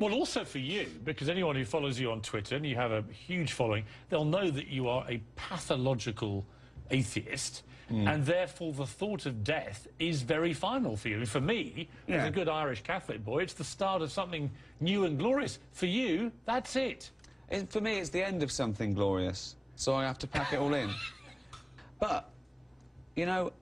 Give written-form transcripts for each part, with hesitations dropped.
Well, also for you, because anyone who follows you on Twitter, and you have a huge following, they'll know that you are a pathological atheist, and therefore the thought of death is very final for you. For me, as a good Irish Catholic boy, it's the start of something new and glorious. For you, that's it. For me, it's the end of something glorious, so I have to pack it all in. But, you know,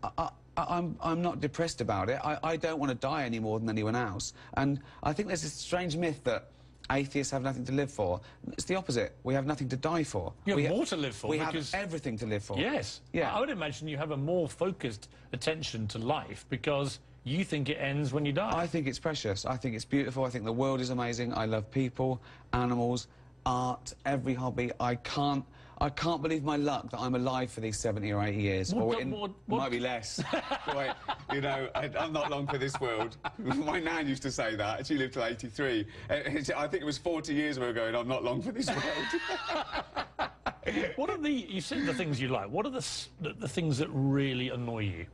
I'm not depressed about it. I don't want to die any more than anyone else. And I think there's this strange myth that atheists have nothing to live for. It's the opposite. We have nothing to die for. You have more to live for. We have everything to live for. Yes. Yeah. I would imagine you have a more focused attention to life because you think it ends when you die. I think it's precious. I think it's beautiful. I think the world is amazing. I love people, animals, art, every hobby. I can't believe my luck that I'm alive for these 70 or 80 years. Might be less. Wait, you know, I'm not long for this world. My nan used to say that. She lived till 83. I think it was 40 years we were going, I'm not long for this world. What are you said the things you like. What are the things that really annoy you?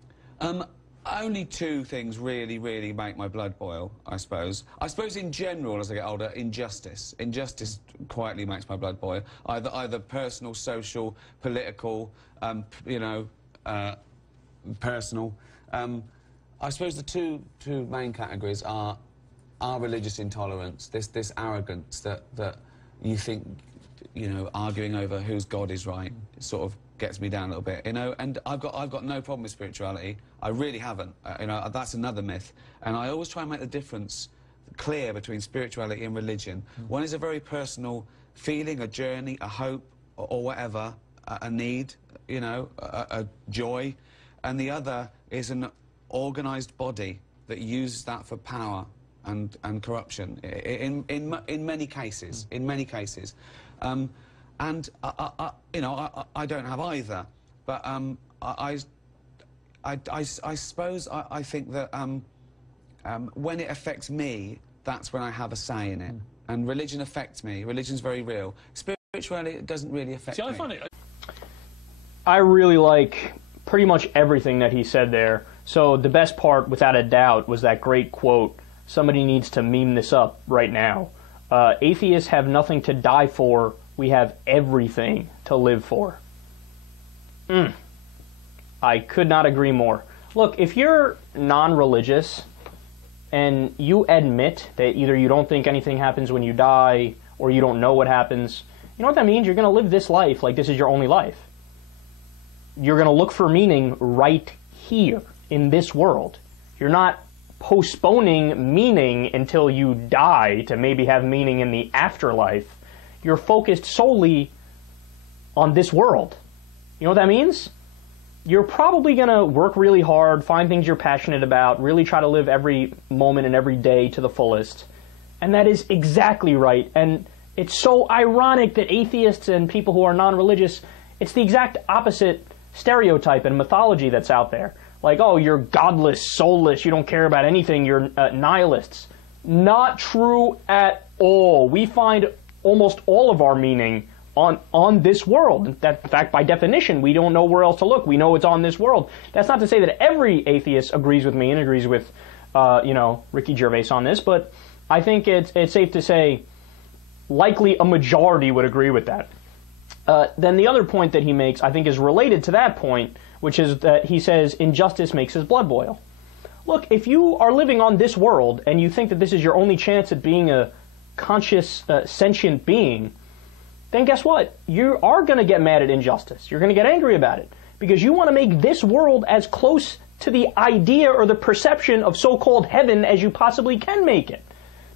Only two things really, really make my blood boil, I suppose. I suppose in general, as I get older, injustice. Injustice quietly makes my blood boil. Either personal, social, political, you know, personal. I suppose the two main categories are religious intolerance, this arrogance that you think, you know, arguing over whose God is right sort of gets me down a little bit, you know. And I've got no problem with spirituality. I really haven't. You know, that's another myth. And I always try and make the difference clear between spirituality and religion. One is a very personal feeling, a journey, a hope, or whatever, a need, you know, a joy. And the other is an organised body that uses that for power and corruption in many cases. In many cases. And you know, I don't have either, but I suppose I think that when it affects me, that's when I have a say in it. And religion affects me. Religion's very real. Spirituality, it doesn't really affect me. I find it. I really like pretty much everything that he said there. So the best part, without a doubt, was that great quote. Somebody needs to meme this up right now. Atheists have nothing to die for. We have everything to live for. I could not agree more. Look, if you're non-religious and you admit that either you don't think anything happens when you die or you don't know what happens, you know what that means? You're going to live this life like this is your only life. You're going to look for meaning right here in this world. You're not postponing meaning until you die to maybe have meaning in the afterlife. You're focused solely on this world. You know what that means? You're probably going to work really hard, find things you're passionate about, really try to live every moment and every day to the fullest. And that is exactly right. And it's so ironic that atheists and people who are non-religious, it's the exact opposite stereotype and mythology that's out there. Like, oh, you're godless, soulless, you don't care about anything, you're nihilists. Not true at all. We find almost all of our meaning on this world. In fact, by definition, we don't know where else to look. We know it's on this world. That's not to say that every atheist agrees with me and agrees with, you know, Ricky Gervais on this, but I think it's safe to say likely a majority would agree with that. Then the other point that he makes, I think, is related to that point, which is that he says injustice makes his blood boil. Look, if you are living on this world and you think that this is your only chance at being a conscious, sentient being, then guess what? You are going to get mad at injustice. You're going to get angry about it because you want to make this world as close to the idea or the perception of so-called heaven as you possibly can make it.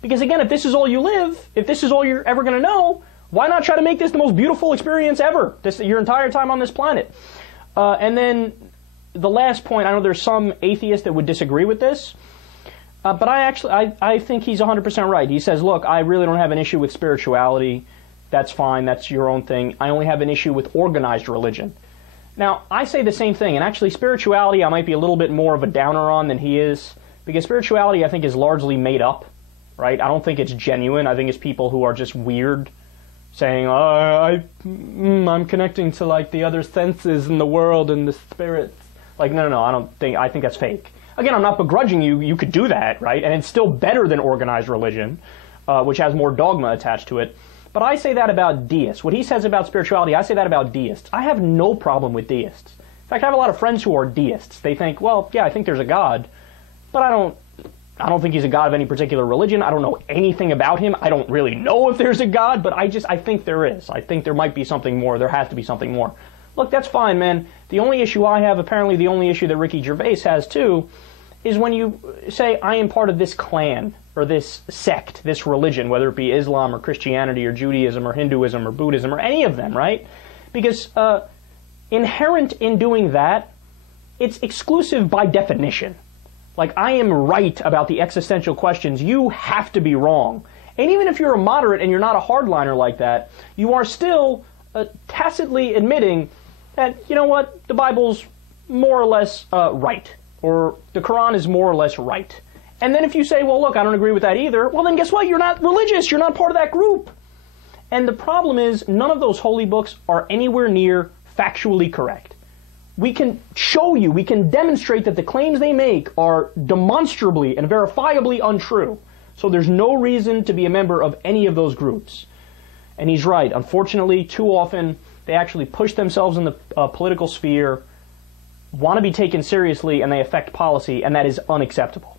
Because again, if this is all you live, if this is all you're ever going to know, why not try to make this the most beautiful experience ever, your entire time on this planet? And then the last point, I know there's some atheists that would disagree with this, but I think he's 100% right. He says, look, I really don't have an issue with spirituality. That's fine. That's your own thing. I only have an issue with organized religion. Now, I say the same thing, and actually spirituality I might be a little bit more of a downer on than he is, because spirituality I think is largely made up, right? I don't think it's genuine. I think it's people who are just weird, saying, I'm connecting to like the other senses in the world and the spirits. Like, no, I think that's fake. Again, I'm not begrudging you. You could do that, right? And it's still better than organized religion. which has more dogma attached to it. But I say that about deists. What he says about spirituality, I say that about deists. I have no problem with deists. In fact, I have a lot of friends who are deists. They think, well, yeah, I think there's a God, but I don't think he's a God of any particular religion. I don't know anything about him. I don't really know if there's a God, but I think there is. I think there might be something more. There has to be something more. Look, that's fine, man. The only issue I have, apparently the only issue that Ricky Gervais has too, is when you say, I am part of this clan, or this sect, this religion, whether it be Islam or Christianity or Judaism or Hinduism or Buddhism or any of them, right? Because inherent in doing that, it's exclusive by definition. Like, I am right about the existential questions, you have to be wrong. And even if you're a moderate and you're not a hardliner like that, you are still tacitly admitting that, you know what, the Bible's more or less right, or the Quran is more or less right. And then if you say, well, look, I don't agree with that either, well, then guess what? You're not religious. You're not part of that group. And the problem is, none of those holy books are anywhere near factually correct. We can show you, we can demonstrate that the claims they make are demonstrably and verifiably untrue. So there's no reason to be a member of any of those groups. And he's right. Unfortunately, too often, they actually push themselves in the political sphere, want to be taken seriously, and they affect policy, and that is unacceptable.